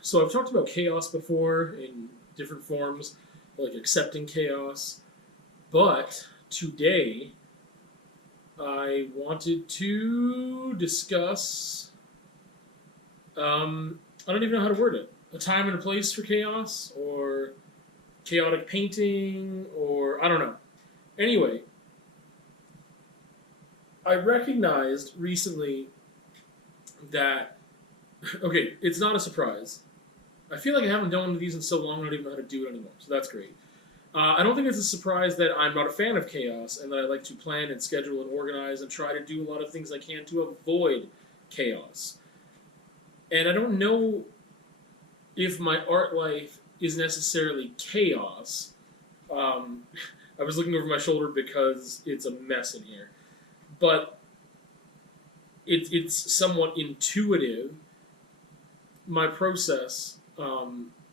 So I've talked about chaos before in different forms, like accepting chaos. But today I wanted to discuss. I don't even know how to word it. A time and a place for chaos, or chaotic painting, or I don't know. Anyway, I recognized recently that okay, it's not a surprise. I feel like I haven't done one of these in so long I don't even know how to do it anymore, so that's great. I don't think it's a surprise that I'm not a fan of chaos and that I like to plan and schedule and organize and try to do a lot of things I can to avoid chaos. And I don't know if my art life is necessarily chaos. Um, I was looking over my shoulder because it's a mess in here. But it's somewhat intuitive. My process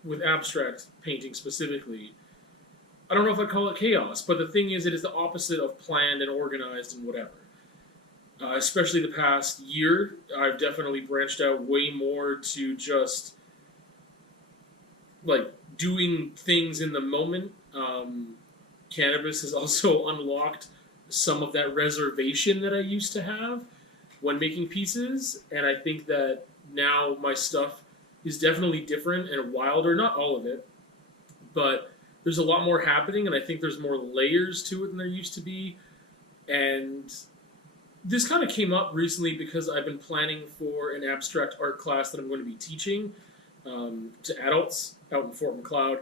with abstract painting specifically, I don't know if I call it chaos, but the thing is, it is the opposite of planned and organized and whatever. Especially the past year, I've definitely branched out way more to just like doing things in the moment. Cannabis has also unlocked some of that reservation that I used to have when making pieces, and I think that now my stuff is definitely different and wilder. Not all of it, but there's a lot more happening, and I think there's more layers to it than there used to be. And this kind of came up recently because I've been planning for an abstract art class that I'm going to be teaching to adults out in Fort McLeod,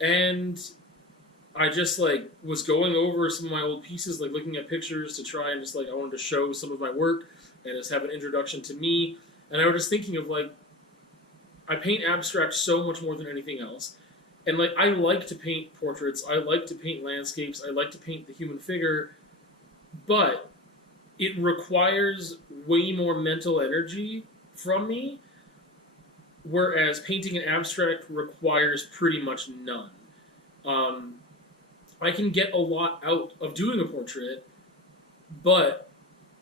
and I just like was going over some of my old pieces, like looking at pictures to try and just like I wanted to show some of my work and just have an introduction to me. And I was just thinking of like I paint abstract so much more than anything else. And like I like to paint portraits, I like to paint landscapes, I like to paint the human figure, but it requires way more mental energy from me, whereas painting an abstract requires pretty much none. I can get a lot out of doing a portrait, but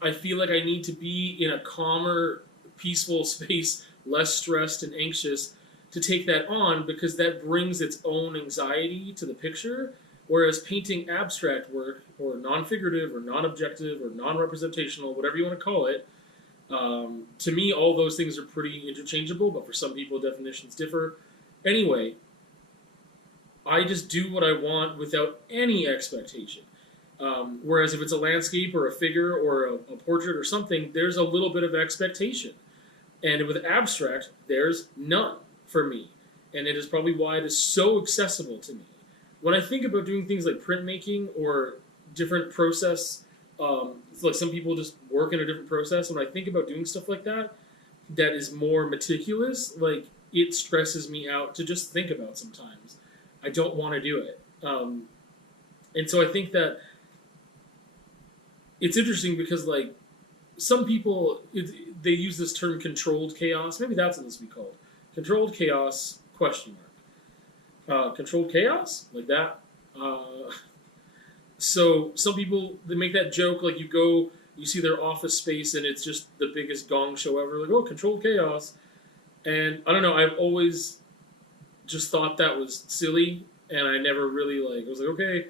I feel like I need to be in a calmer, peaceful space, less stressed and anxious to take that on because that brings its own anxiety to the picture. Whereas painting abstract work, or non-figurative, or non-objective, or non-representational, whatever you want to call it, to me, all those things are pretty interchangeable, but for some people, definitions differ. Anyway, I just do what I want without any expectation. Whereas if it's a landscape or a figure or a portrait or something, there's a little bit of expectation. And with abstract, there's none for me. And it is probably why it is so accessible to me. When I think about doing things like printmaking or different process, it's like some people just work in a different process. When I think about doing stuff like that, that is more meticulous, like it stresses me out to just think about sometimes. I don't want to do it. And so I think that it's interesting because like some people, they use this term controlled chaos. Maybe that's what this would be called. Controlled chaos, question mark. Controlled chaos? Like that. So some people, they make that joke, like you go, you see their office space and it's just the biggest gong show ever. Like, oh, controlled chaos. And I don't know, I've always just thought that was silly. And I never really like, I was like, okay,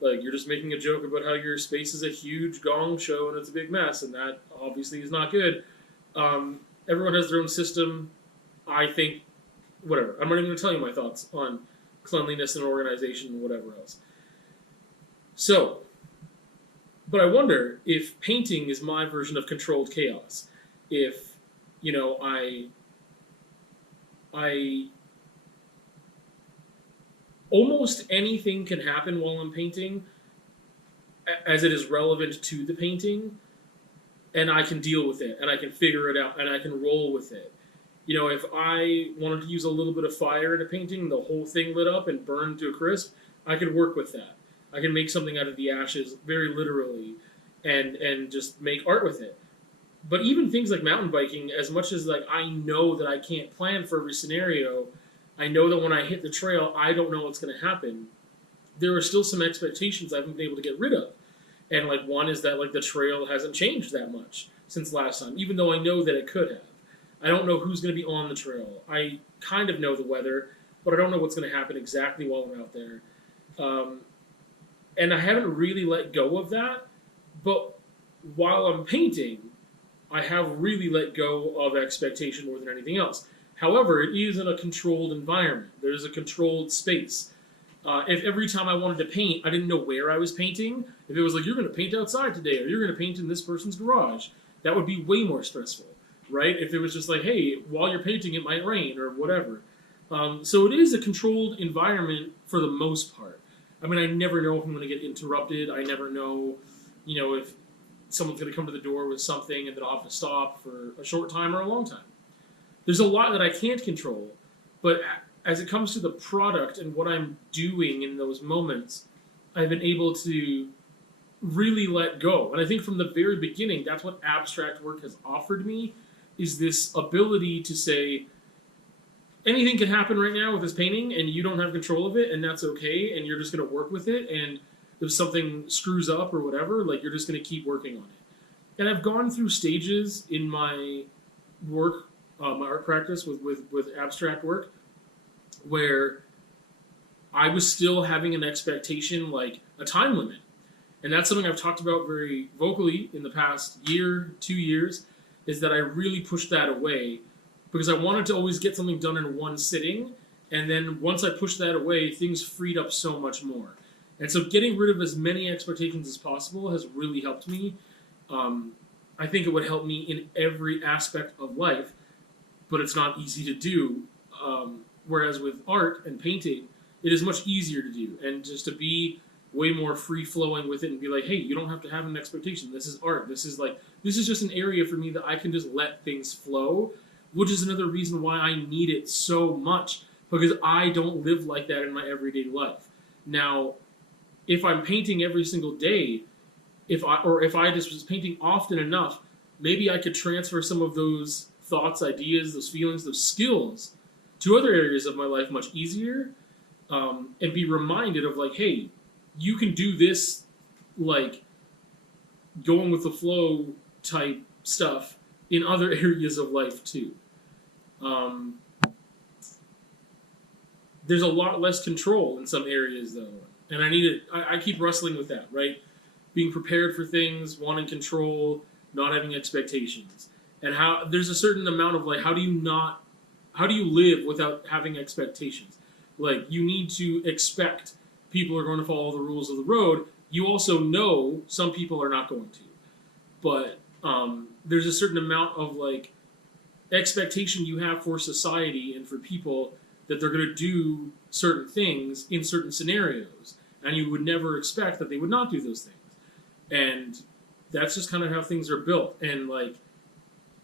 like you're just making a joke about how your space is a huge gong show and it's a big mess. And that obviously is not good. Everyone has their own system. I think, whatever. I'm not even going to tell you my thoughts on cleanliness and organization and whatever else. So, but I wonder if painting is my version of controlled chaos. If, you know, I almost anything can happen while I'm painting as it is relevant to the painting, and I can deal with it, and I can figure it out, and I can roll with it. You know, if I wanted to use a little bit of fire in a painting, the whole thing lit up and burned to a crisp, I could work with that. I can make something out of the ashes, very literally, and just make art with it. But even things like mountain biking, as much as like I know that I can't plan for every scenario, I know that when I hit the trail, I don't know what's going to happen. There are still some expectations I haven't been able to get rid of. And like one is that like the trail hasn't changed that much since last time, even though I know that it could have. I don't know who's going to be on the trail. I kind of know the weather, but I don't know what's going to happen exactly while I'm out there. Um, and I haven't really let go of that. But while I'm painting, I have really let go of expectation more than anything else. However, it is in a controlled environment. There's a controlled space. If every time I wanted to paint, I didn't know where I was painting, if it was like, you're going to paint outside today, or you're going to paint in this person's garage, that would be way more stressful, right? If it was just like, hey, while you're painting, it might rain, or whatever. So it is a controlled environment for the most part. I mean, I never know if I'm going to get interrupted. I never know, if someone's going to come to the door with something and then I'll have to stop for a short time or a long time. There's a lot that I can't control, but as it comes to the product and what I'm doing in those moments, I've been able to really let go. And I think from the very beginning, that's what abstract work has offered me, is this ability to say, anything can happen right now with this painting and you don't have control of it, and that's okay, and you're just going to work with it, and if something screws up or whatever, like, you're just going to keep working on it. And I've gone through stages in my work, my art practice with abstract work, where I was still having an expectation, like a time limit. And that's something I've talked about very vocally in the past year, 2 years, is that I really pushed that away because I wanted to always get something done in one sitting. And then once I pushed that away, things freed up so much more. And so getting rid of as many expectations as possible has really helped me. I think it would help me in every aspect of life, but it's not easy to do. Whereas with art and painting, it is much easier to do. And just to be way more free-flowing with it and be like, hey, you don't have to have an expectation. This is art. This is just an area for me that I can just let things flow, which is another reason why I need it so much, because I don't live like that in my everyday life. Now, if I'm painting every single day, if I just was painting often enough, maybe I could transfer some of those thoughts, ideas, those feelings, those skills to other areas of my life much easier, and be reminded of like, hey, you can do this, like, going with the flow type stuff in other areas of life too. There's a lot less control in some areas though, and I keep wrestling with that, right? Being prepared for things, wanting control, not having expectations, and how there's a certain amount of like, how do you live without having expectations? Like, you need to expect people are going to follow the rules of the road. You also know some people are not going to. But there's a certain amount of like expectation you have for society and for people that they're going to do certain things in certain scenarios, and you would never expect that they would not do those things. And that's just kind of how things are built. And like,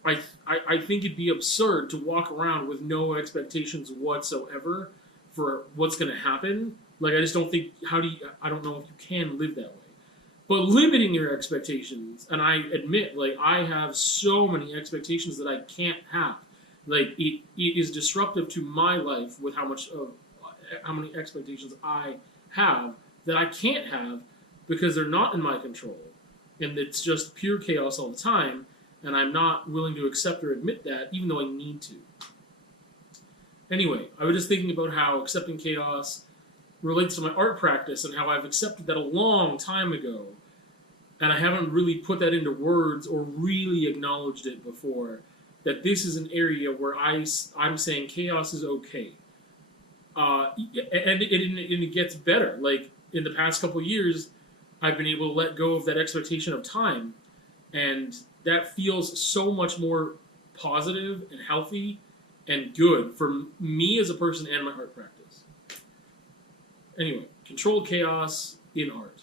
I think it'd be absurd to walk around with no expectations whatsoever for what's going to happen. Like, I just don't think, I don't know if you can live that way. But limiting your expectations, and I admit, like, I have so many expectations that I can't have. Like, it is disruptive to my life with how many expectations I have that I can't have because they're not in my control. And it's just pure chaos all the time, and I'm not willing to accept or admit that, even though I need to. Anyway, I was just thinking about how accepting chaos relates to my art practice and how I've accepted that a long time ago, and I haven't really put that into words or really acknowledged it before, that this is an area where I'm saying chaos is okay. And it gets better. Like, in the past couple of years, I've been able to let go of that expectation of time, and that feels so much more positive and healthy and good for me as a person and my art practice. Anyway, controlled chaos in art.